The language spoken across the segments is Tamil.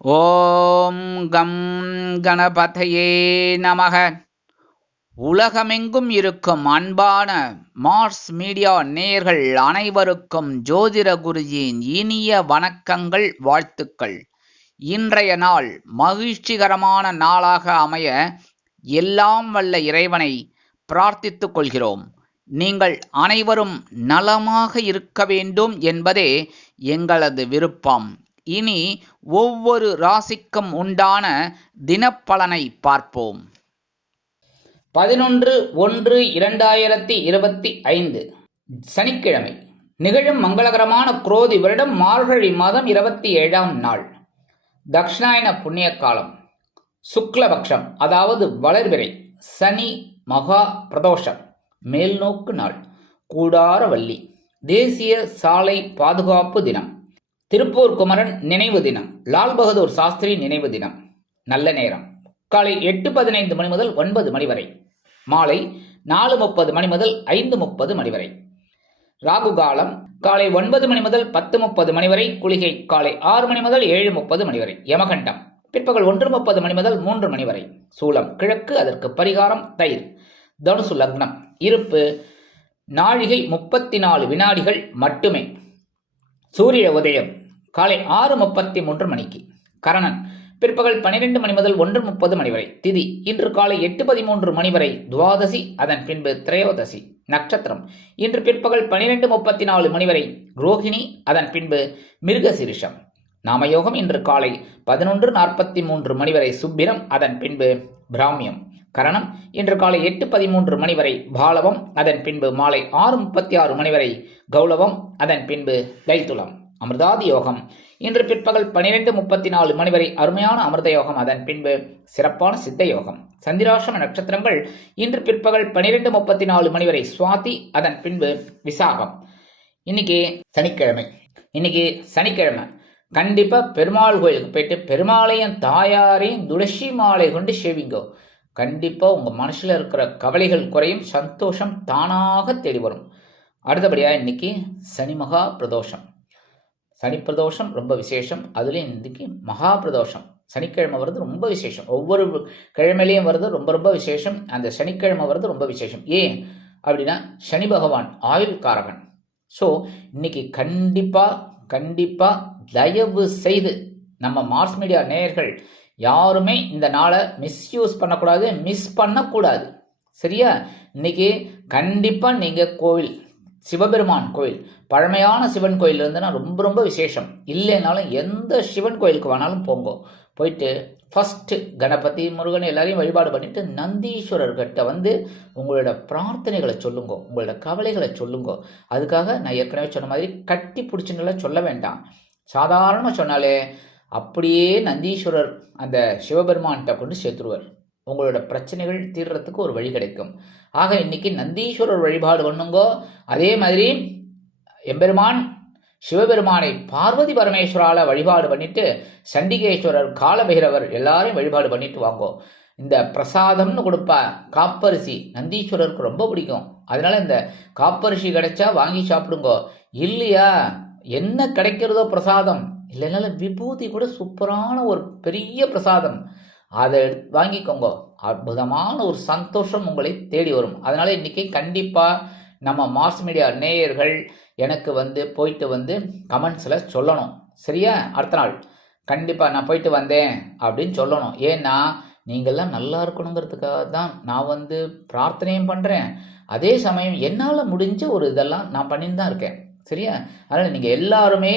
ஓம் கம் கணபதையே நமக. உலகமெங்கும் இருக்கும் அன்பான மார்ஸ் மீடியா நேயர்கள் அனைவருக்கும் ஜோதிட குருஜியின் இனிய வணக்கங்கள், வாழ்த்துக்கள். இன்றைய நாள் மகிழ்ச்சிகரமான நாளாக அமைய எல்லாம் வல்ல இறைவனை பிரார்த்தித்துக் கொள்கிறோம். நீங்கள் அனைவரும் நலமாக இருக்க வேண்டும் என்பதே எங்களது விருப்பம். இனி ஒவ்வொரு ராசிக்கும் உண்டான தினப்பலனை பார்ப்போம். 11/1/2025 சனிக்கிழமை. நிகழும் மங்களகரமான குரோதி வருடம் மார்கழி மாதம் 27ஆம் நாள். தக்ஷணாயன புண்ணிய காலம். சுக்லபக்ஷம், அதாவது வளர்பிறை. சனி மகா பிரதோஷம், மேல்நோக்கு நாள். கூடாரவள்ளி. தேசிய சாலை பாதுகாப்பு தினம். திருப்பூர் குமரன் நினைவு தினம். லால் பகதூர் சாஸ்திரி நினைவு தினம். நல்ல நேரம் காலை 8:15 மணி முதல் 9 மணி வரை. மாலை 4:30 மணி முதல் 5:30 மணி வரை. ராகு காலம் காலை 9 மணி முதல் 10:30 மணி வரை. குளிகை காலை 6 மணி முதல் 7:30 மணி வரை. யமகண்டம் பிற்பகல் 1:30 மணி முதல் 3 மணி வரை. சூலம் கிழக்கு, அதற்கு பரிகாரம் தயிர். தனுசு லக்னம். இருப்பு நாழிகை 34 வினாடிகள் மட்டுமே. சூரிய உதயம் காலை 6:33 மணிக்கு. கரணன் பிற்பகல் 12 மணி முதல் 1:30 மணி வரை. திதி இன்று காலை 8:13 மணி வரை துவாதசி, அதன் பின்பு திரையோதசி. நட்சத்திரம் இன்று பிற்பகல் 12:34 மணி வரை ரோஹிணி, அதன் பின்பு மிருகசிரிஷம். நாமயோகம் இன்று காலை 11:43 மணி வரை சுப்பிரம், அதன் பின்பு பிராமியம். கரணம் இன்று காலை 8:13 மணி வரை பாலவம், அதன் பின்பு மாலை 6:36 மணி வரை கௌளவம், அதன் பின்பு தைத்துளம். அமிர்தாதி யோகம் இன்று பிற்பகல் 12:34 மணி வரை அருமையான அமிர்த யோகம், அதன் பின்பு சிறப்பான சித்த யோகம். சந்திராசிரம நட்சத்திரங்கள் இன்று பிற்பகல் 12:34 மணி வரை சுவாதி, அதன் பின்பு விசாகம். இன்னைக்கு சனிக்கிழமை. கண்டிப்பா பெருமாள் கோயிலுக்கு போயிட்டு பெருமாளையும் தாயாரையும் துளசி மாலை கொண்டு சேவிங்கோ. கண்டிப்பா உங்க மனசுல இருக்கிற கவலைகள் குறையும், சந்தோஷம் தானாக தேடி வரும். அடுத்தபடியா இன்னைக்கு சனி மகா பிரதோஷம். சனி பிரதோஷம் ரொம்ப விசேஷம். அதுலேயும் இன்னைக்கு மகா பிரதோஷம். சனிக்கிழமை வருது ரொம்ப விசேஷம். ஒவ்வொரு கிழமையிலையும் வருது ரொம்ப ரொம்ப விசேஷம். அந்த சனிக்கிழமை வருது ரொம்ப விசேஷம். ஏன் அப்படின்னா சனி பகவான் ஆயுள் காரகன். ஸோ இன்னைக்கு கண்டிப்பா தயவு செய்து நம்ம மார்ஸ் மீடியா நேயர்கள் யாருமே இந்த நாளை மிஸ்யூஸ் பண்ணக்கூடாது, மிஸ் பண்ணக்கூடாது. சரியா? இன்னைக்கு கண்டிப்பா நீங்க கோவில், சிவபெருமான் கோயில், பழமையான சிவன் கோயில் இருந்ததுன்னா ரொம்ப ரொம்ப விசேஷம். இல்லைனாலும் எந்த சிவன் கோயிலுக்கு வேணாலும் போங்கோ. போயிட்டு ஃபர்ஸ்ட் கணபதி, முருகன் எல்லாரையும் வழிபாடு பண்ணிட்டு நந்தீஸ்வரர்கிட்ட வந்து உங்களோட பிரார்த்தனைகளை சொல்லுங்கோ, உங்களோட கவலைகளை சொல்லுங்கோ. அதுக்காக நான் ஏற்கனவே சொன்ன மாதிரி கட்டி பிடிச்சுன்னு சொல்ல வேண்டாம். சாதாரணமாக சொன்னாலே அப்படியே நந்தீஸ்வரர் அந்த சிவபெருமான்கிட்ட கொண்டு சேர்த்துருவார். உங்களோட பிரச்சனைகள் தீர்றதுக்கு ஒரு வழி கிடைக்கும். ஆக இன்னைக்கு நந்தீஸ்வரர் வழிபாடு பண்ணுங்கோ. அதே மாதிரி எம்பெருமான் சிவபெருமானை பார்வதி பரமேஸ்வரால வழிபாடு பண்ணிட்டு சண்டிகேஸ்வரர், காலபைரவர் எல்லாரையும் வழிபாடு பண்ணிட்டு வாங்கோ. இந்த பிரசாதம்னு கொடுப்பா காப்பரிசி நந்தீஸ்வரருக்கு ரொம்ப பிடிக்கும். அதனால இந்த காப்பரிசி கிடைச்சா வாங்கி சாப்பிடுங்கோ. இல்லையா என்ன கிடைக்கிறதோ பிரசாதம், இல்லைனால விபூதி கூட சூப்பரான ஒரு பெரிய பிரசாதம், அதை வாங்கிக்கோங்க. அற்புதமான ஒரு சந்தோஷம் உங்களை தேடி வரும். அதனால இன்னைக்கு கண்டிப்பா நம்ம மாஸ் மீடியா நேயர்கள் எனக்கு போயிட்டு கமெண்ட்ஸ்ல சொல்லணும். சரியா? அடுத்த நாள் கண்டிப்பா நான் போயிட்டு வந்தேன் அப்படின்னு சொல்லணும். ஏன்னா நீங்கள்லாம் நல்லா இருக்கணுங்கிறதுக்காக தான் நான் பிரார்த்தனையும் பண்றேன். அதே சமயம் என்னால் முடிஞ்ச ஒரு இதெல்லாம் நான் பண்ணிட்டு தான் இருக்கேன். சரியா? அதனால நீங்க எல்லாருமே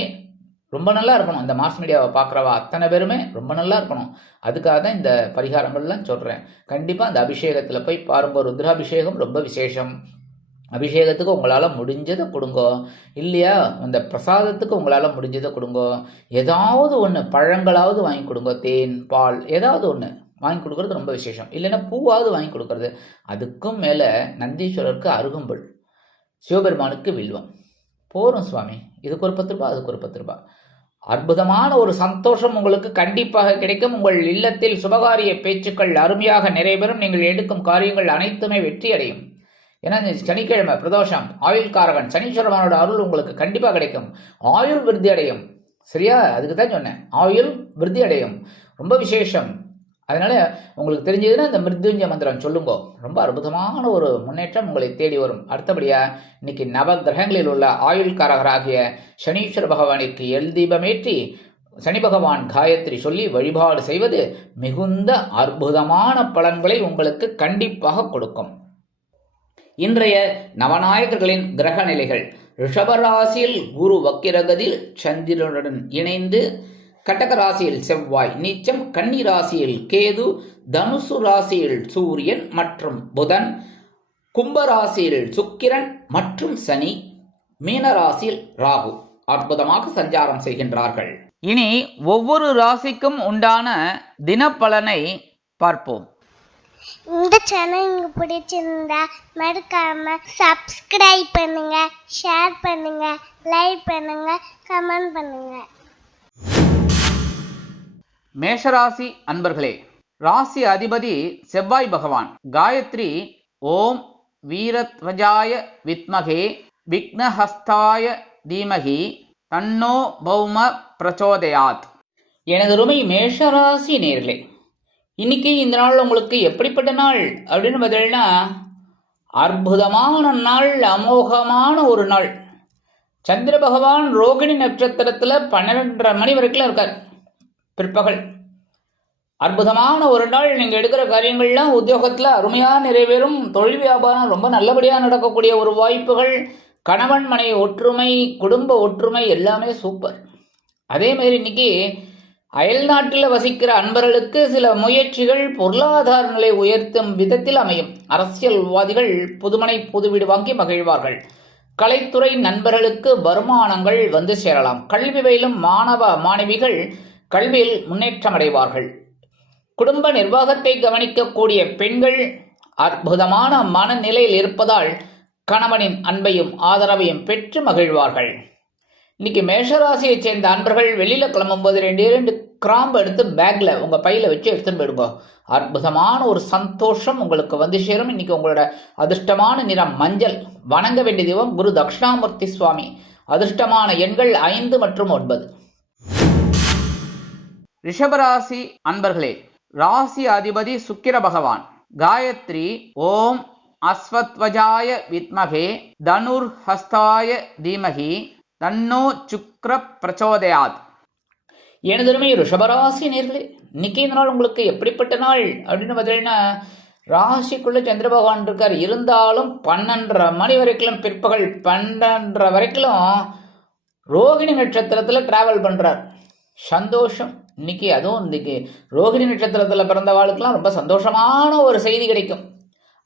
ரொம்ப நல்லா இருக்கணும். இந்த மாஸ் மீடியாவை பார்க்குறவா அத்தனை பேருமே ரொம்ப நல்லா இருக்கணும். அதுக்காக தான் இந்த பரிகாரங்கள்லாம் சொல்கிறேன். கண்டிப்பாக அந்த அபிஷேகத்தில் போய் பாருங்க. ருத்ராபிஷேகம் ரொம்ப விசேஷம். அபிஷேகத்துக்கு உங்களால் முடிஞ்சதை கொடுங்கோ. இல்லையா அந்த பிரசாதத்துக்கு உங்களால் முடிஞ்சதை கொடுங்கோ. ஏதாவது ஒன்று பழங்களாவது வாங்கி கொடுங்க, தேன், பால் ஏதாவது ஒன்று வாங்கி கொடுக்கறது ரொம்ப விசேஷம். இல்லைன்னா பூவாவது வாங்கி கொடுக்கறது. அதுக்கும் மேலே நந்தீஸ்வரருக்கு அருகம்புல், சிவபெருமானுக்கு வில்வம். போரும் சுவாமி, இதுக்கு ஒரு 10 ரூபாய், அதுக்கு ஒரு 10 ரூபாய். அற்புதமான ஒரு சந்தோஷம் உங்களுக்கு கண்டிப்பாக கிடைக்கும். உங்கள் இல்லத்தில் சுபகாரிய பேச்சுக்கள் அருமையாக நிறைவேறும். நீங்கள் எடுக்கும் காரியங்கள் அனைத்துமே வெற்றி அடையும். ஏன்னா சனிக்கிழமை பிரதோஷம், ஆயுள் காரகன் சனீஸ்வரனோட அருள் உங்களுக்கு கண்டிப்பாக கிடைக்கும். ஆயுள் விருத்தி அடையும். சரியா? அதுக்கு தான் சொன்னேன், ஆயுள் விருத்தி அடையும், ரொம்ப விசேஷம். அதனால உங்களுக்கு தெரிஞ்சதுன்னா இந்த மிருத்யுஞ்சய மந்திரம் சொல்லுங்க, ரொம்ப அற்புதமான ஒரு முன்னேற்றம் உங்களை தேடி வரும். அடுத்தபடியா இன்னைக்கு நவ கிரகங்களில் உள்ள ஆயுள்காரகராகிய சனீஸ்வர பகவானிற்கு எல் தீபமேற்றி சனி பகவான் காயத்ரி சொல்லி வழிபாடு செய்வது மிகுந்த அற்புதமான பலன்களை உங்களுக்கு கண்டிப்பாக கொடுக்கும். இன்றைய நவநாயகர்களின் கிரக நிலைகள்: ரிஷபராசியில் குரு வக்கிரகதியில் சந்திரனுடன் இணைந்து, கடக ராசியில் செவ்வாய் நீச்சம், கன்னி ராசியில் கேது, தனுசு ராசியில் சூரியன் மற்றும் புதன், கும்ப ராசியில் சுக்கிரன் மற்றும் சனி, மீன ராசியில் ராகு அற்புதமாக சஞ்சாரம் செய்கின்றார்கள். இனி ஒவ்வொரு ராசிக்கும் உண்டான தினப்பலனை பார்ப்போம். இந்த சேனல் உங்களுக்கு பிடிச்சிருந்தா மறக்காம சப்ஸ்கிரைப் பண்ணுங்க, ஷேர் பண்ணுங்க, லைக் பண்ணுங்க, கமெண்ட் பண்ணுங்க. மேஷராசி அன்பர்களே, ராசி அதிபதி செவ்வாய் பகவான். காயத்ரி ஓம் வீரத்வஜாய வித்மகே விக்னஹஸ்தாய தீமகி தன்னோ பௌம பிரச்சோதயாத். எனது அருமை மேஷராசி நேர்களே, இன்னைக்கு இந்த நாள் உங்களுக்கு எப்படிப்பட்ட நாள் அப்படின்னு பார்த்தீங்கன்னா, அற்புதமான நாள், அமோகமான ஒரு நாள். சந்திர பகவான் ரோகிணி நட்சத்திரத்தில் 12:30 மணி வரைக்கும் இருக்கார் பிற்பகல். அற்புதமான ஒரு நாள். நீங்கள் எடுக்கிற காரியங்கள்லாம் உத்தியோகத்தில் அருமையாக நிறைவேறும். தொழில் வியாபாரம் ரொம்ப நல்லபடியாக நடக்கக்கூடிய ஒரு வாய்ப்புகள். கணவன் மனைவி ஒற்றுமை, குடும்ப ஒற்றுமை எல்லாமே சூப்பர். அதே மாதிரி இன்னைக்கு அயல் நாட்டில் வசிக்கிற அன்பர்களுக்கு சில முயற்சிகள் பொருளாதார நிலை உயர்த்தும் விதத்தில் அமையும். அரசியல்வாதிகள் புதுமனை புது வீடு வாங்கி மகிழ்வார்கள். கலைத்துறை நண்பர்களுக்கு வருமானங்கள் வந்து சேரலாம். கல்வி பயிலும் மாணவ மாணவிகள் கல்வியில் முன்னேற்றம் அடைவார்கள். குடும்ப நிர்வாகத்தை கவனிக்கக்கூடிய பெண்கள் அற்புதமான மனநிலையில் இருப்பதால் கணவனின் அன்பையும் ஆதரவையும் பெற்று மகிழ்வார்கள். இன்னைக்கு மேஷராசியைச் சேர்ந்த அன்பர்கள் வெளியில் கிளம்பும்போது 2 கிராம்பு எடுத்து பேக்கில் உங்கள் பையில் வச்சு எடுத்துன்னு போயிடுங்க. அற்புதமான ஒரு சந்தோஷம் உங்களுக்கு வந்து சேரும். இன்னைக்கு உங்களோட அதிர்ஷ்டமான நிறம் மஞ்சள். வணங்க வேண்டிய தெய்வம் குரு தட்சிணாமூர்த்தி சுவாமி. அதிர்ஷ்டமான எண்கள் 5 மற்றும் 9. ரிஷபராசி அன்பர்களே, ராசி அதிபதி சுக்கிர பகவான். காயத்ரி ஓம் அஸ்வத்வஜாய வித்மகே தனுர் ஹஸ்தாய தீமகி தன்னோ சுக்ர பிரச்சோதயாத். எனதுமே ரிஷபராசி நேர்களே, இன்னைக்கு இந்த நாள் உங்களுக்கு எப்படிப்பட்ட நாள் அப்படின்னு பார்த்தீங்கன்னா, ராசிக்குள்ள சந்திர பகவான் இருக்கார். இருந்தாலும் 12:30 மணி வரைக்கும், பிற்பகல் 12:30 வரைக்கும் ரோகிணி நட்சத்திரத்தில் டிராவல் பண்ணுறார். சந்தோஷம். இன்னைக்கு அதுவும் இன்னைக்கு ரோகிணி நட்சத்திரத்தில் பிறந்தவாளுக்கெல்லாம் ரொம்ப சந்தோஷமான ஒரு செய்தி கிடைக்கும்.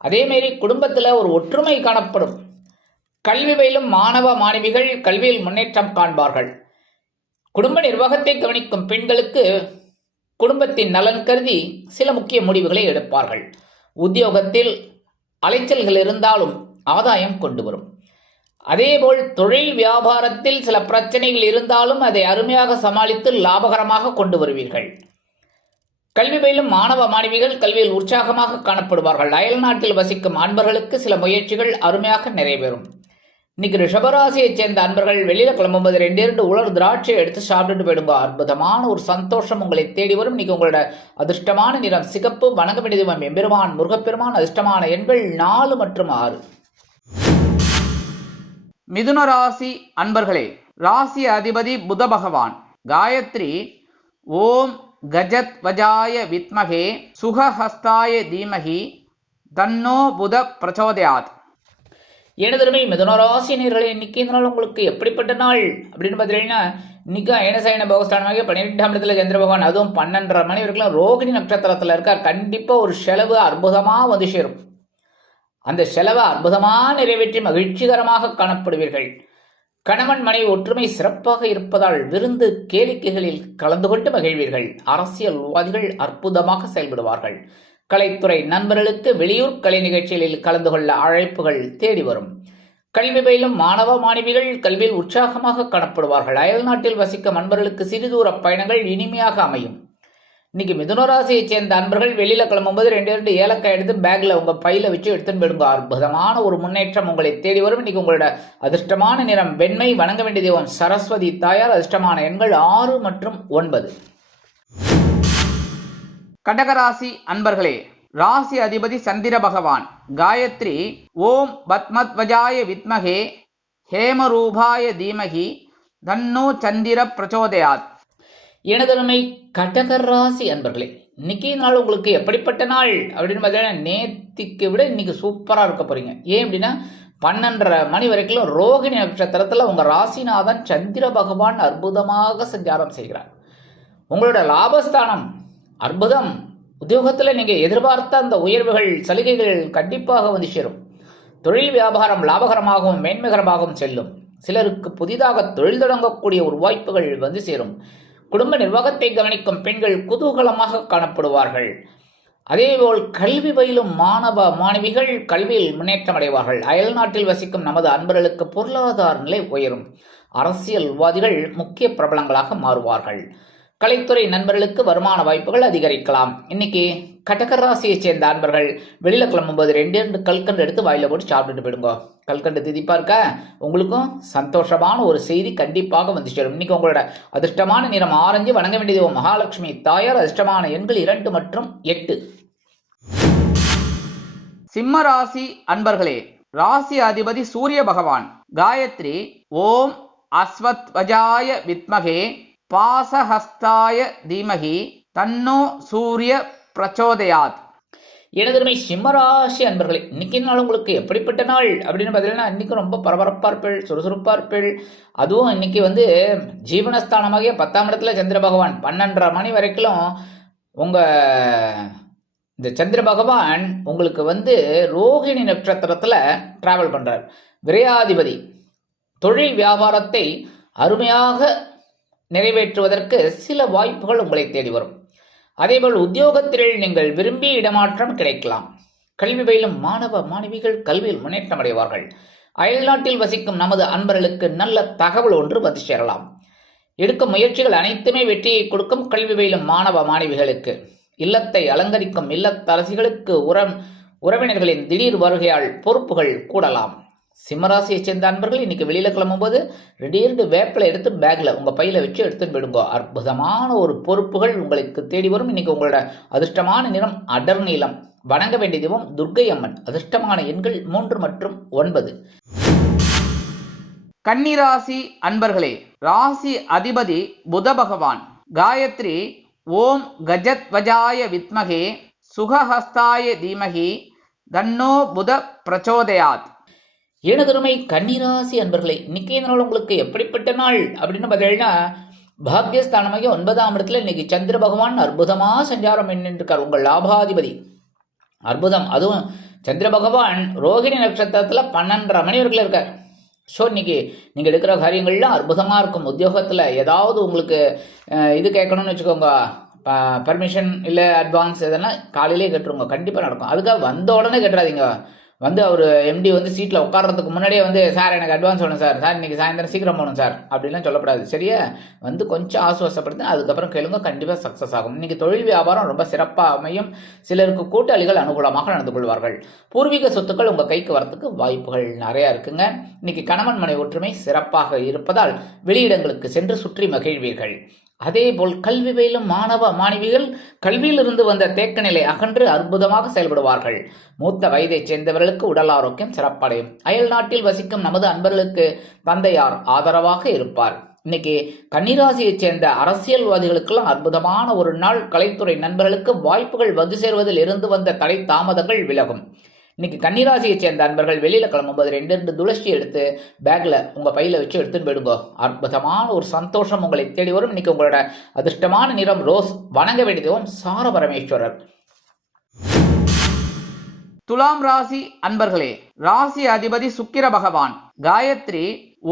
அதேமாரி குடும்பத்தில் ஒரு ஒற்றுமை காணப்படும். கல்வி பயிலும் மாணவ மாணவிகள் கல்வியில் முன்னேற்றம் காண்பார்கள். குடும்ப நிர்வாகத்தை கவனிக்கும் பெண்களுக்கு குடும்பத்தின் நலன் கருதி சில முக்கிய முடிவுகளை எடுப்பார்கள். உத்தியோகத்தில் அலைச்சல்கள் இருந்தாலும் ஆதாயம் கொண்டு வரும். அதேபோல் தொழில் வியாபாரத்தில் சில பிரச்சனைகள் இருந்தாலும் அதை அருமையாக சமாளித்து லாபகரமாக கொண்டு வருவீர்கள். கல்வி பயிலும் மாணவ மாணவிகள் கல்வியில் உற்சாகமாக காணப்படுவார்கள். அயல் நாட்டில் வசிக்கும் அன்பர்களுக்கு சில முயற்சிகள் அருமையாக நிறைவேறும். இன்னைக்கு ரிஷபராசியைச் சேர்ந்த அன்பர்கள் வெளியில கிளம்பும்போது 2 உலர் திராட்சை எடுத்து சாப்பிட்டுட்டு போயிடுங்க. அற்புதமான ஒரு சந்தோஷம் உங்களை தேடி வரும். இன்னைக்கு உங்களோட அதிர்ஷ்டமான நிறம் சிகப்பு. வணங்க வேண்டிய தெய்வம் எம்பெருமான் முருகப்பெருமான். அதிர்ஷ்டமான எண்கள் 4 மற்றும் 6. மிதுன ராசி அன்பர்களே, ராசி அதிபதி புத பகவான். காயத்ரி ஓம் கஜத்வஜாய வித்மகே சுகஹஸ்தாய தீமகி தன்னோ புத பிரச்சோதயாத். எனதருமை மிதுனராசி நேயர்களே, இன்னைக்கு இந்த நாள் உங்களுக்கு எப்படிப்பட்ட நாள் அப்படின்னு பார்த்தீங்கன்னா, இன்னைக்கு அயனசயன பகஸ்தானமாக 12ஆம் இடத்துல சந்திர பகவான், அதுவும் 12:30 மணி வரைக்கும் ரோகிணி நட்சத்திரத்தில் இருக்கார். கண்டிப்பாக ஒரு செலவு அற்புதமாக வந்து சேரும். அந்த செலவை அற்புதமாக நிறைவேற்றி மகிழ்ச்சிகரமாக காணப்படுவீர்கள். கணவன் மனைவி ஒற்றுமை சிறப்பாக இருப்பதால் விருந்து கேளிக்கைகளில் கலந்து கொண்டு மகிழ்வீர்கள். அரசியல்வாதிகள் அற்புதமாக செயல்படுவார்கள். கலைத்துறை நண்பர்களுக்கு வெளியூர் கலை நிகழ்ச்சிகளில் கலந்து கொள்ள அழைப்புகள் தேடி வரும். கல்வி பயிலும் மாணவ மாணவிகள் கல்வியில் உற்சாகமாக காணப்படுவார்கள். அயல் நாட்டில் வசிக்கும் நண்பர்களுக்கு சிறுதூர பயணங்கள் இனிமையாக அமையும். இன்னைக்கு மிதுன ராசியை சேர்ந்த அன்பர்கள் வெளியில கிளம்பும்போது 2 ஏலக்காய் எடுத்து பேக்ல உங்க பையில வச்சு எடுத்துன்னு போயிடுங்க. அற்புதமான ஒரு முன்னேற்றம் உங்களை தேடி வரும். இன்னைக்கு உங்களோட அதிர்ஷ்டமான நிறம் வெண்மை. வணங்க வேண்டிய தெய்வம் சரஸ்வதி தாயார். அதிர்ஷ்டமான எண்கள் 6 மற்றும் 9. கடகராசி அன்பர்களே, ராசி அதிபதி சந்திர பகவான். காயத்ரி ஓம் பத்மத்வஜாய வித்மகே ஹேமரூபாய தீமகி தன்னோ சந்திர பிரச்சோதயாத். எனதருமை கடகராசி அன்பர்களே, இன்னைக்கு நாள் உங்களுக்கு எப்படிப்பட்ட நாள் அப்படின்னு பார்த்தீங்கன்னா நேத்திக்கு விட இன்னைக்கு சூப்பராக இருக்க போறீங்க. ஏன் அப்படின்னா 12:30 மணி வரைக்கும் ரோகிணி நட்சத்திரத்தில் உங்க ராசிநாதன் சந்திர பகவான் அற்புதமாக சஞ்சாரம் செய்கிறார். உங்களோட லாபஸ்தானம் அற்புதம். உத்தியோகத்தில் நீங்க எதிர்பார்த்த அந்த உயர்வுகள் சலுகைகள் கண்டிப்பாக வந்து சேரும். தொழில் வியாபாரம் லாபகரமாகவும் மேன்மைகரமாகவும் செல்லும். சிலருக்கு புதிதாக தொழில் தொடங்கக்கூடிய ஒரு வாய்ப்புகள் வந்து சேரும். குடும்ப நிர்வாகத்தை கவனிக்கும் பெண்கள் குதூகலமாக காணப்படுவார்கள். அதேபோல் கல்வி பயிலும் மாணவ மாணவிகள் கல்வியில் முன்னேற்றம் அடைவார்கள். அயல் நாட்டில் வசிக்கும் நமது அன்பர்களுக்கு பொருளாதார நிலை உயரும். அரசியல்வாதிகள் முக்கிய பிரபலங்களாக மாறுவார்கள். கலைத்துறை நண்பர்களுக்கு வருமான வாய்ப்புகள் அதிகரிக்கலாம். இன்னைக்கு கடகராசியை சேர்ந்த அன்பர்கள் வெளியில கிளம்பும்போது 2 கல்கண்டு எடுத்து வாயில போட்டு சாப்பிட்டுட்டு போயிடுங்க. கல்கண்டு திதிப்பா இருக்க உங்களுக்கும் சந்தோஷமான ஒரு செய்தி கண்டிப்பாக வந்து சேரும். இன்னைக்கு உங்களோட அதிர்ஷ்டமான நிறம் ஆரஞ்சு. வணங்க வேண்டியது மகாலட்சுமி தாயார். அதிர்ஷ்டமான எண்கள் 2 மற்றும் 8. சிம்ம ராசி அன்பர்களே, ராசி அதிபதி சூரிய பகவான். காயத்ரி ஓம் அஸ்வத்வஜாய வித்மகே பாசஹஸ்தாய தீமகி தன்னோ சூரிய பிரச்சோதயாத். எனதருமை சிம்மராசி அன்பர்களே, இன்னைக்கு நாள் உங்களுக்கு எப்படிப்பட்ட நாள் அப்படின்னு பார்த்தீங்கன்னா இன்னைக்கு ரொம்ப பரபரப்பாக இருப்பீள், சுறுசுறுப்பாக இருப்பீள். அதுவும் இன்னைக்கு வந்து ஜீவனஸ்தானமாகிய 10ஆம் இடத்துல சந்திர பகவான் 12:30 மணி வரைக்கும் இந்த சந்திர பகவான் உங்களுக்கு வந்து ரோகிணி நட்சத்திரத்தில் டிராவல் பண்றார். விரையாதிபதி தொழில் வியாபாரத்தை அருமையாக நிறைவேற்றுவதற்கு சில வாய்ப்புகள் உங்களை தேடி வரும். அதேபோல் உத்தியோகத்தில் நீங்கள் விரும்பிய இடமாற்றம் கிடைக்கலாம். கல்வி பயிலும் மாணவ மாணவிகள் கல்வியில் முன்னேற்றம் அடைவார்கள். அயல்நாட்டில் வசிக்கும் நமது அன்பர்களுக்கு நல்ல தகவல் ஒன்று வந்து சேரலாம். எடுக்கும் முயற்சிகள் அனைத்துமே வெற்றியை கொடுக்கும். கல்வி பயிலும் மாணவ மாணவிகளுக்கு இல்லத்தை அலங்கரிக்கும் இல்லத்தரசிகளுக்கு உறவினர்களின் திடீர் வருகையால் பொறுப்புகள் கூடலாம். சிம்மராசியை சேர்ந்த அன்பர்கள் இன்னைக்கு வெளியில கிளம்பும்போது 2 வேப்பிலை எடுத்து பேக்ல உங்க பையில வச்சு எடுத்துன்னு போயிடுங்க. அற்புதமான ஒரு பொறுப்புகள் உங்களுக்கு தேடி வரும். இன்னைக்கு உங்களோட அதிர்ஷ்டமான நிறம் அடர் நீலம். வணங்க வேண்டிய தெய்வம் துர்க்கை அம்மன். அதிர்ஷ்டமான எண்கள் 3 மற்றும் 9. கன்னிராசி அன்பர்களே, ராசி அதிபதி புத பகவான். காயத்ரி ஓம் கஜத்வஜாய வித்மகே சுகஹஸ்தாய தீமகி தன்னோ புத பிரச்சோதயாத். எனதருமை கன்னிராசி அன்பர்களே, இன்னைக்கு நாள் உங்களுக்கு எப்படிப்பட்ட நாள் அப்படின்னு பார்த்தீங்கன்னா பாக்யஸ்தானமாக 9ஆம் இடத்துல இன்னைக்கு சந்திர பகவான் அற்புதமா சஞ்சாரம் இருக்கார். உங்கள் லாபாதிபதி அற்புதம். அதுவும் சந்திர பகவான் ரோகிணி நட்சத்திரத்துல 12:30 மணி வரைக்கும் இருக்கார். ஸோ இன்னைக்கு நீங்கள் எடுக்கிற காரியங்கள்லாம் அற்புதமாக இருக்கும். உத்தியோகத்தில் ஏதாவது உங்களுக்கு இது கேட்கணும்னு வச்சுக்கோங்க, பர்மிஷன் இல்லை அட்வான்ஸ் இதெல்லாம் காலையிலே கேட்டுருங்க, கண்டிப்பாக நடக்கும். அதுக்காக வந்த உடனே கேட்டுறாதீங்க. வந்து அவர் எம்டி வந்து சீட்டில் உட்கார்றதுக்கு முன்னாடியே வந்து சார் எனக்கு அட்வான்ஸ் வேணும் சார், இன்னைக்கு சாயந்தரம் சீக்கிரம் போகணும் சார் அப்படின்லாம் சொல்லப்படாது. சரியா? வந்து கொஞ்சம் ஆசுவாசப்படுத்தி அதுக்கப்புறம் கேளுங்க, கண்டிப்பாக சக்ஸஸ் ஆகும். இன்னைக்கு தொழில் வியாபாரம் ரொம்ப சிறப்பாக அமையும். சிலருக்கு கூட்டாளிகள் அனுகூலமாக நடந்து கொள்வார்கள். பூர்வீக சொத்துக்கள் உங்கள் கைக்கு வரத்துக்கு வாய்ப்புகள் நிறையா இருக்குங்க. இன்னைக்கு கணவன் மனை ஒற்றுமை சிறப்பாக இருப்பதால் வெளியிடங்களுக்கு சென்று சுற்றி மகிழ்வீர்கள். அதேபோல் கல்வி பயிலும் மாணவ மாணவிகள் கல்வியிலிருந்து வந்த தேக்க நிலை அகன்று அற்புதமாக செயல்படுவார்கள். மூத்த வயதைச் சேர்ந்தவர்களுக்கு உடல் ஆரோக்கியம் சிறப்படையும். அயல் நாட்டில் வசிக்கும் நமது அன்பர்களுக்கு தந்தையார் ஆதரவாக இருப்பார். இன்னைக்கு கன்னிராசியைச் சேர்ந்த அரசியல்வாதிகளுக்கெல்லாம் அற்புதமான ஒரு நாள். கலைத்துறை நண்பர்களுக்கு வாய்ப்புகள் வந்து சேர்வதில் இருந்து வந்த தடை தாமதங்கள் விலகும். இன்னைக்கு கன்னிராசியைச் சேர்ந்த அன்பர்கள் வெளியில கிளம்பும்போது 2 துளசி எடுத்து பேக்ல உங்க பையில வச்சு எடுத்துன்னு போயிடுங்க. அற்புதமான ஒரு சந்தோஷம் உங்களை தேடி வரும். இன்னைக்கு உங்களோட அதிர்ஷ்டமான நிறம் ரோஸ். வணங்க வேண்டிய தெய்வம் சார பரமேஸ்வரர். துலாம் ராசி அன்பர்களே, ராசி அதிபதி சுக்கிர பகவான். காயத்ரி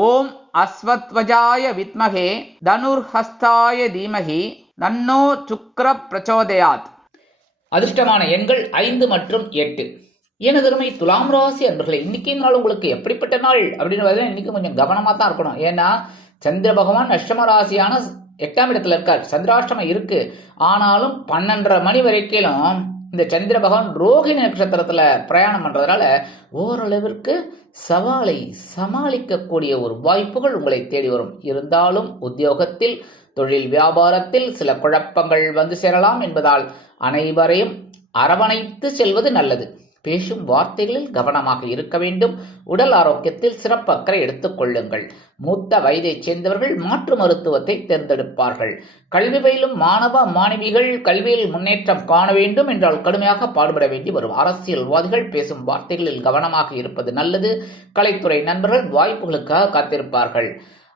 ஓம் அஸ்வத்வஜாய வித்மகே தனுர்ஹஸ்தாய தீமகி தன்னோ சுக்ர பிரச்சோதயாத். அதிர்ஷ்டமான எண்கள் 5 மற்றும் 8. எனதருமை துலாம் ராசி அன்பர்களே, இன்னைக்கு நாள் உங்களுக்கு எப்படிப்பட்ட நாள் அப்படின்னு பார்த்தீங்கன்னா இன்னைக்கு கொஞ்சம் கவனமாக தான் இருக்கணும். ஏன்னா சந்திர பகவான் அஷ்டம ராசியான 8ஆம் இடத்துல இருக்கார். சந்திராஷ்டமம் இருக்கு, ஆனாலும் 12:30 மணி வரைக்கும் இந்த சந்திர பகவான் ரோகிணி நட்சத்திரத்துல பிரயாணம் பண்றதுனால ஓரளவிற்கு சவாலை சமாளிக்கக்கூடிய ஒரு வாய்ப்புகள் உங்களை தேடி வரும். இருந்தாலும் உத்தியோகத்தில், தொழில், வியாபாரத்தில் சில குழப்பங்கள் வந்து சேரலாம் என்பதால் அனைவரையும் அரவணைத்து செல்வது நல்லது. பேசும் வார்த்தைகளில் கவனமாக இருக்க வேண்டும். உடல் ஆரோக்கியத்தில் சிறப்பு அக்கறை எடுத்துக் கொள்ளுங்கள். மூத்த வயதைச் சேர்ந்தவர்கள் மாற்று மருத்துவத்தை தேர்ந்தெடுப்பார்கள். கல்வி பயிலும் மாணவ மாணவிகள் கல்வியில் முன்னேற்றம் காண வேண்டும் என்றால் கடுமையாக பாடுபட வேண்டி வரும். அரசியல்வாதிகள் பேசும் வார்த்தைகளில் கவனமாக இருப்பது நல்லது. கலைத்துறை நண்பர்கள் வாய்ப்புகளுக்காக காத்திருப்பார்கள்.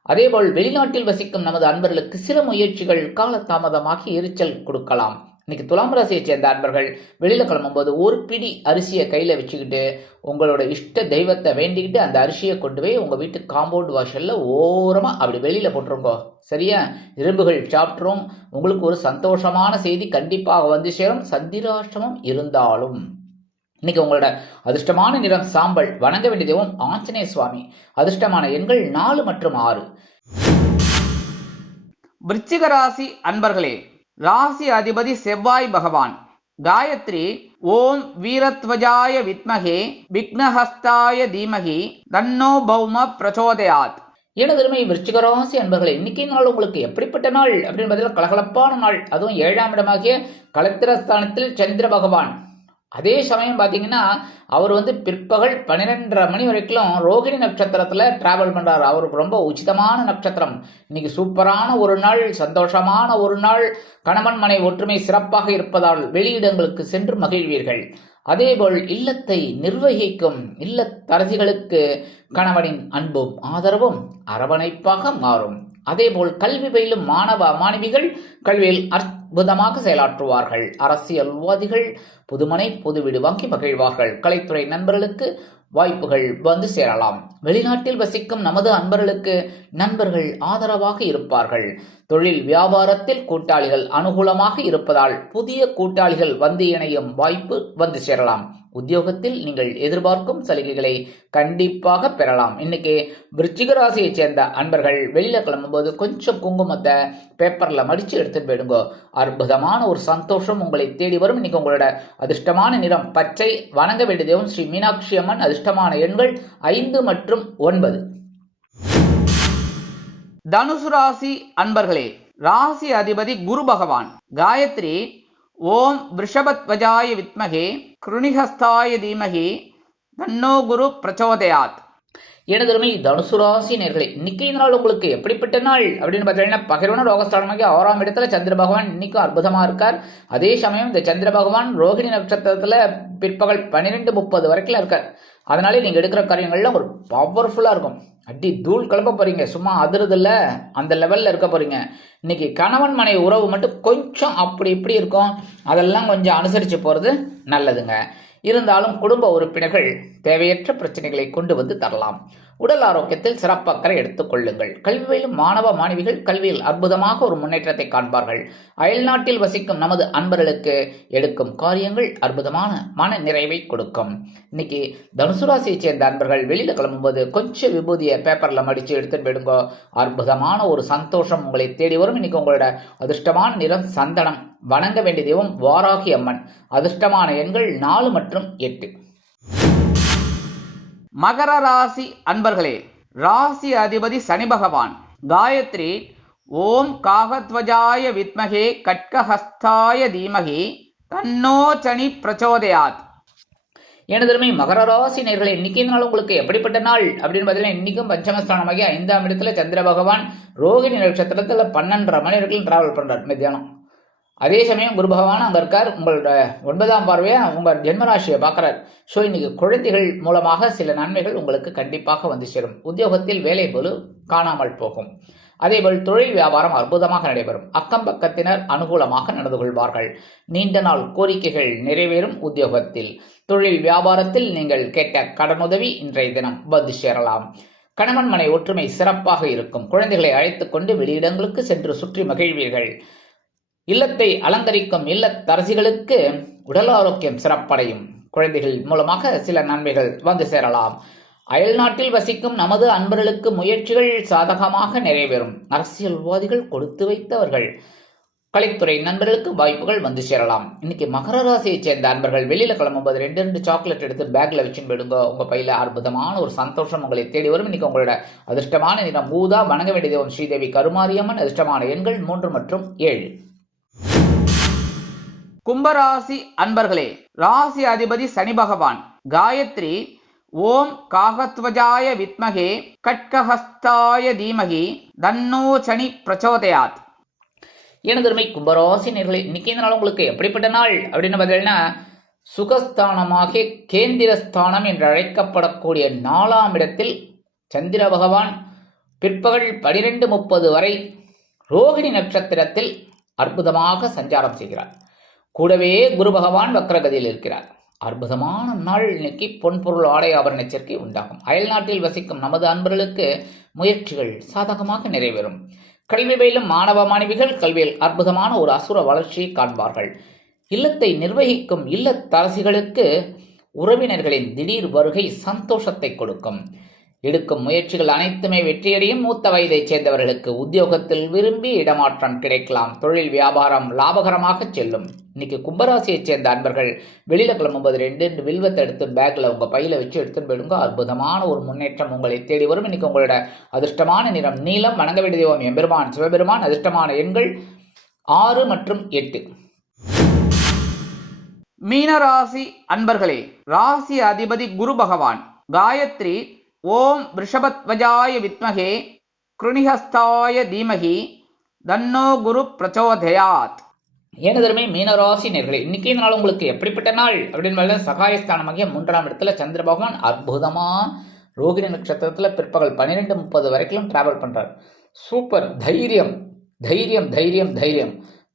அதேபோல் வெளிநாட்டில் வசிக்கும் நமது அன்பர்களுக்கு சில முயற்சிகள் காலதாமதமாகி எரிச்சல் கொடுக்கலாம். இன்னைக்கு துலாம் ராசியை சேர்ந்த அன்பர்கள் வெளியில கிளம்பும்போது ஒரு பிடி அரிசியை கையில வச்சுக்கிட்டு உங்களோட இஷ்ட தெய்வத்தை வேண்டிக்கிட்டு அந்த அரிசியை கொண்டு போய் உங்க வீட்டு காம்பவுண்ட் வாசல்ல ஓரமா அப்படி வெளியில போட்டுருங்கோ. சரியா? எறும்புகள் சாப்பிட்ரும். உங்களுக்கு ஒரு சந்தோஷமான செய்தி கண்டிப்பாக வந்து சேரும். சந்திராஷ்டமம் இருந்தாலும் இன்னைக்கு உங்களோட அதிர்ஷ்டமான நிறம் சாம்பல். வணங்க வேண்டிய தெய்வம் ஆஞ்சநேய சுவாமி. அதிர்ஷ்டமான எண்கள் 4 மற்றும் 6. விருச்சிக ராசி அன்பர்களே, ராசி அதிபதி செவ்வாய் பகவான். காயத்ரி ஓம் வீரத்வஜாய வித்மகே விக்னஹஸ்தாய தீமகி தன்னோ பௌம பிரச்சோதயாத். எனதருமை விருச்சிக ராசி அன்பர்களே, இன்னைக்கு நாள் உங்களுக்கு எப்படிப்பட்ட நாள் அப்படின்னு பார்த்தீங்கன்னா கலகலப்பான நாள். அதுவும் 7ஆம் இடமாகிய கலத்திரஸ்தானத்தில் சந்திர பகவான். அதே சமயம் பார்த்தீங்கன்னா அவர் பிற்பகல் 12:30 மணி வரைக்கும் ரோகிணி நட்சத்திரத்தில் டிராவல் பண்ணுறாரு. அவருக்கு ரொம்ப உச்சிதமான நட்சத்திரம். இன்னைக்கு சூப்பரான ஒரு நாள், சந்தோஷமான ஒரு நாள். கணவன் மனை ஒற்றுமை சிறப்பாக இருப்பதால் வெளியிடங்களுக்கு சென்று மகிழ்வீர்கள். அதேபோல் இல்லத்தை நிர்வகிக்கும் இல்லத்தரசிகளுக்கு கணவனின் அன்பும் ஆதரவும் அரவணைப்பாக மாறும். அதேபோல் கல்வி பயிலும் மாணவ மாணவிகள் கல்வியில் அற்புதமாக செயலாற்றுவார்கள். அரசியல்வாதிகள் புதுமனை புது வீடு வாங்கி மகிழ்வார்கள். கலைத்துறை நண்பர்களுக்கு வாய்ப்புகள் வந்து சேரலாம். வெளிநாட்டில் வசிக்கும் நமது அன்பர்களுக்கு நண்பர்கள் ஆதரவாக இருப்பார்கள். தொழில் வியாபாரத்தில் கூட்டாளிகள் அனுகூலமாக இருப்பதால் புதிய கூட்டாளிகள் வந்து இணையும் வாய்ப்பு வந்து சேரலாம். உத்தியோகத்தில் நீங்கள் எதிர்பார்க்கும் சலுகைகளை கண்டிப்பாக பெறலாம். இன்னைக்கு விருச்சிக ராசியை சேர்ந்த அன்பர்கள் வெளியில கிளம்பும்போது கொஞ்சம் குங்குமத்தை பேப்பர்ல மடிச்சு எடுத்துட்டு போயிடுங்க. அற்புதமான ஒரு சந்தோஷம் உங்களை தேடி வரும். இன்னைக்கு உங்களோட அதிர்ஷ்டமான நிறம் பச்சை. வணங்க வேண்டிய தெய்வம் ஸ்ரீ மீனாட்சி அம்மன். அதிர்ஷ்டமான எண்கள் 5 மற்றும் 9. தனுசு ராசி அன்பர்களே, ராசி அதிபதி குரு பகவான். காயத்ரி ஓம் விருஷபத்வஜாய வித்மகே கிருணிஹஸ்தாய தீமகி தன்னோ குரு பிரச்சோதயாத். எனதருமை தனுசு ராசி நேர்களே, இன்னைக்கு இந்த நாள் உங்களுக்கு எப்படிப்பட்ட நாள் அப்படின்னு பார்த்தீங்கன்னா பகிர்வன ரோகஸ்தானமாகி 6ஆம் இடத்துல சந்திர பகவான் இன்னைக்கும் அற்புதமா இருக்கார். அதே சமயம் இந்த சந்திர பகவான் ரோகிணி நட்சத்திரத்துல பிற்பகல் 12:30 வரைக்கும் இருக்கார். அதனாலே நீங்க எடுக்கிற காரியங்கள்லாம் ஒரு பவர்ஃபுல்லா இருக்கும். அடி தூள் கிளம்ப போறீங்க. சும்மா அதிர்றதில்ல, அந்த லெவல்ல இருக்க போறீங்க. இன்னைக்கு கணவன் மனைவி உறவு மட்டும் கொஞ்சம் அப்படி இப்படி இருக்கும். அதெல்லாம் கொஞ்சம் அனுசரிச்சு போறது நல்லதுங்க. இருந்தாலும் குடும்ப உறுப்பினர்கள் தேவையற்ற பிரச்சனைகளை கொண்டு வந்து தரலாம். உடல் ஆரோக்கியத்தில் சிறப்பு அக்கறை எடுத்துக் கொள்ளுங்கள். கல்வி பயிலும் மாணவ மாணவிகள் கல்வியில் அற்புதமாக ஒரு முன்னேற்றத்தை காண்பார்கள். அயல்நாட்டில் வசிக்கும் நமது அன்பர்களுக்கு எடுக்கும் காரியங்கள் அற்புதமான மன நிறைவை கொடுக்கும். இன்னைக்கு தனுசு ராசியை சேர்ந்த அன்பர்கள் வெளியில கிளம்பும்போது கொஞ்சம் விபூதியை பேப்பர்ல மடிச்சு எடுத்துட்டு போயிடுங்க. அற்புதமான ஒரு சந்தோஷம் உங்களை தேடி வரும். இன்னைக்கு உங்களோட அதிர்ஷ்டமான நிறம் சந்தனம். வணங்க வேண்டிய தெய்வம் வாராகி அம்மன். அதிர்ஷ்டமான எண்கள் 4 மற்றும் 8. மகர ராசி அன்பர்களே, ராசி அதிபதி சனி பகவான். காயத்ரி ஓம் காகத்வஜாய வித்மகே கட்கஹஸ்தாய தீமகி தன்னோ சனி பிரச்சோதயாத். எனதருமை மகர ராசி நேர்களே, இன்னைக்கு நாள் உங்களுக்கு எப்படிப்பட்ட நாள் அப்படின்னு பார்த்தீங்கன்னா இன்னைக்கும் பஞ்சமஸ்தானமாகி 5ஆம் இடத்துல சந்திர பகவான் ரோகிணி நட்சத்திரத்துல 12:30 மணி வரைக்கும் டிராவல் பண்றார் மத்தியானம். அதே சமயம் குரு பகவான் அங்கே இருக்கார். உங்களோட 9ஆம் பார்வையை உங்கள் ஜென்மராசியை பார்க்குறார். ஸோ இன்னைக்கு குழந்தைகள் மூலமாக சில நன்மைகள் உங்களுக்கு கண்டிப்பாக வந்து சேரும். உத்தியோகத்தில் வேலை போல காணாமல் போகும். அதேபோல் தொழில் வியாபாரம் அற்புதமாக நடைபெறும். அக்கம் பக்கத்தினர் அனுகூலமாக நடந்து கொள்வார்கள். நீண்ட நாள் கோரிக்கைகள் நிறைவேறும். உத்தியோகத்தில் தொழில் வியாபாரத்தில் நீங்கள் கேட்ட கடனுதவி இன்றைய தினம் வந்து சேரலாம். கணவன் மனை ஒற்றுமை சிறப்பாக இருக்கும். குழந்தைகளை அழைத்துக் கொண்டு வெளியிடங்களுக்கு சென்று சுற்றி மகிழ்வீர்கள். இல்லத்தை அலங்கரிக்கும் இல்லத்தரசிகளுக்கு உடல் ஆரோக்கியம் சிறப்படையும். குழந்தைகள் மூலமாக சில நன்மைகள் வந்து சேரலாம். அயல்நாட்டில் வசிக்கும் நமது அன்பர்களுக்கு முயற்சிகள் சாதகமாக நிறைவேறும். அரசியல்வாதிகள் கொடுத்து வைத்தவர்கள். கலைத்துறை நண்பர்களுக்கு வாய்ப்புகள் வந்து சேரலாம். இன்னைக்கு மகர ராசியை சேர்ந்த அன்பர்கள் வெளியில கிளம்பும்போது 2 சாக்லேட் எடுத்து பேக்ல வச்சுன்னு போயிடுங்க. உங்க பையில அற்புதமான ஒரு சந்தோஷம் உங்களை தேடி வரும். இன்னைக்கு உங்களோட அதிர்ஷ்டமான நிறம் ஊதா. வணங்க வேண்டிய தெய்வம் ஸ்ரீதேவி கருமாரியம்மன். அதிர்ஷ்டமான எண்கள் 3 மற்றும் 7. கும்பராசி அன்பர்களே, ராசி அதிபதி சனி பகவான். காயத்ரி ஓம் காகத்வஜாய வித்மகே கட்கஹஸ்தாய தீமகி தன்னோ சனி பிரச்சோதயாத். எனதருமை கும்பராசி நேர்களே, இன்னைக்கு இந்த நாள் உங்களுக்கு எப்படிப்பட்ட நாள் அப்படின்னு பார்த்தீங்கன்னா, சுகஸ்தானமாக கேந்திரஸ்தானம் என்று அழைக்கப்படக்கூடிய 4ஆம் இடத்தில் சந்திர பகவான் பிற்பகல் 12:30 வரை ரோகிணி நட்சத்திரத்தில் அற்புதமாக சஞ்சாரம் செய்கிறார். கூடவே குரு பகவான் வக்ரகதியில் இருக்கிறார். அற்புதமான நாள். இன்னைக்கு பொன்பொருள் ஆடை ஆபரண சேர்க்கை உண்டாகும். அயல்நாட்டில் வசிக்கும் நமது அன்பர்களுக்கு முயற்சிகள் சாதகமாக நிறைவேறும். கல்வி பயிலும் மாணவ மாணவிகள் கல்வியில் அற்புதமான ஒரு அசுர வளர்ச்சியை காண்பார்கள். இல்லத்தை நிர்வகிக்கும் இல்லத்தரசிகளுக்கு உறவினர்களின் திடீர் வருகை சந்தோஷத்தை கொடுக்கும். எடுக்கும் முயற்சிகள் அனைத்துமே வெற்றியடையும். மூத்த வயதைச் சேர்ந்தவர்களுக்கு உத்தியோகத்தில் விரும்பி இடமாற்றம் கிடைக்கலாம். தொழில் வியாபாரம் லாபகரமாக செல்லும். இன்னைக்கு கும்பராசியைச் சேர்ந்த அன்பர்கள் வெளியில கிளம்பும்போது 2 வில்வத்தை எடுத்து பேக்ல உங்க பையில வச்சு எடுத்துன்னு போயிடுங்க. அற்புதமான ஒரு முன்னேற்றம் உங்களை தேடி வரும். இன்னைக்கு உங்களோட அதிர்ஷ்டமான நிறம் நீலம். வணங்க வேண்டிய தெய்வம் எம்பெருமான் சிவபெருமான். அதிர்ஷ்டமான எண்கள் 6 மற்றும் 8. மீனராசி அன்பர்களே, ராசி அதிபதி குரு பகவான். காயத்ரி ஓம் ரிஷபத்வஜாய வித்மகே கிருணிஹஸ்தாய தீமகி தன்னோ குரு பிரச்சோதயாத். எனதருமை மீனராசி நேர்களே, இன்னைக்கு இந்த நாள் உங்களுக்கு எப்படிப்பட்ட நாள் அப்படின்னு சகாயஸ்தானமாகிய 3ஆம் இடத்துல சந்திர பகவான் அற்புதமா ரோகிணி நட்சத்திரத்துல பிற்பகல் 12:30 வரைக்கும் டிராவல் பண்றார். சூப்பர். தைரியம் தைரியம் தைரியம் தைரியம்,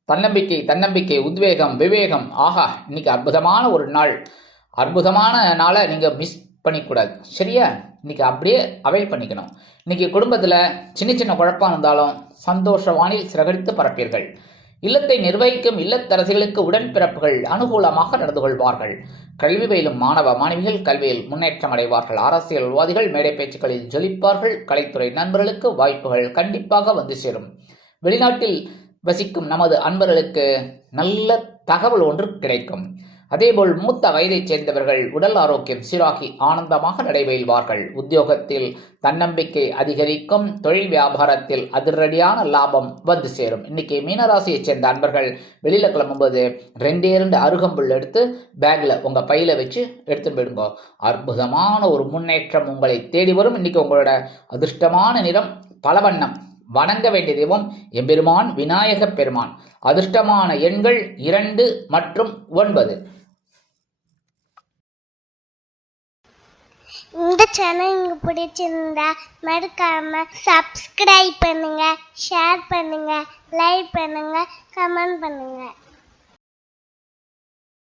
தன்னம்பிக்கை தன்னம்பிக்கை, உத்வேகம் விவேகம். ஆஹா, இன்னைக்கு அற்புதமான ஒரு நாள். அற்புதமான நாளை நீங்க மிஸ் பண்ணிக்கூடாது. சரியா? இன்னைக்கு அப்படியே அவைல் பண்ணிக்கணும். இன்னைக்கு குடும்பத்துல சின்ன சின்ன குழப்பம் இருந்தாலும் சந்தோஷ வானில் சிறகடித்து பரப்பீர்கள். இல்லத்தை நிர்வகிக்கும் இல்லத்தரசிகளுக்கு உடன்பிறப்புகள் அனுகூலமாக நடந்து கொள்வார்கள். கல்வி பயிலும் மாணவ மாணவிகள் கல்வியில் முன்னேற்றம் அடைவார்கள். அரசியல்வாதிகள் மேடை பேச்சுக்களில் ஜொலிப்பார்கள். கலைத்துறை நண்பர்களுக்கு வாய்ப்புகள் கண்டிப்பாக வந்து சேரும். வெளிநாட்டில் வசிக்கும் நமது அன்பர்களுக்கு நல்ல தகவல் ஒன்று கிடைக்கும். அதேபோல் மூத்த வயதைச் சேர்ந்தவர்கள் உடல் ஆரோக்கியம் சீராகி ஆனந்தமாக நடைபெறுவார்கள். உத்தியோகத்தில் தன்னம்பிக்கை அதிகரிக்கும். தொழில் வியாபாரத்தில் அதிரடியான லாபம் வந்து சேரும். இன்னைக்கு மீனராசியைச் சேர்ந்த அன்பர்கள் வெளியில கிளம்பும்போது 2 அருகம்புல் எடுத்து பேக்ல உங்க பையில வச்சு எடுத்துன்னு போயிடுங்க. அற்புதமான ஒரு முன்னேற்றம் உங்களை தேடி வரும். இன்னைக்கு உங்களோட அதிர்ஷ்டமான நிறம் பலவண்ணம். வணங்க வேண்டிய தெய்வம் எம்பெருமான் விநாயக பெருமான். அதிர்ஷ்டமான எண்கள் 2 மற்றும் 9. இந்த சேனல் உங்களுக்கு பிடிச்சிருந்தா மறக்காம சப்ஸ்கிரைப் பண்ணுங்க, ஷேர் பண்ணுங்க, லைக் பண்ணுங்க, கமெண்ட் பண்ணுங்க.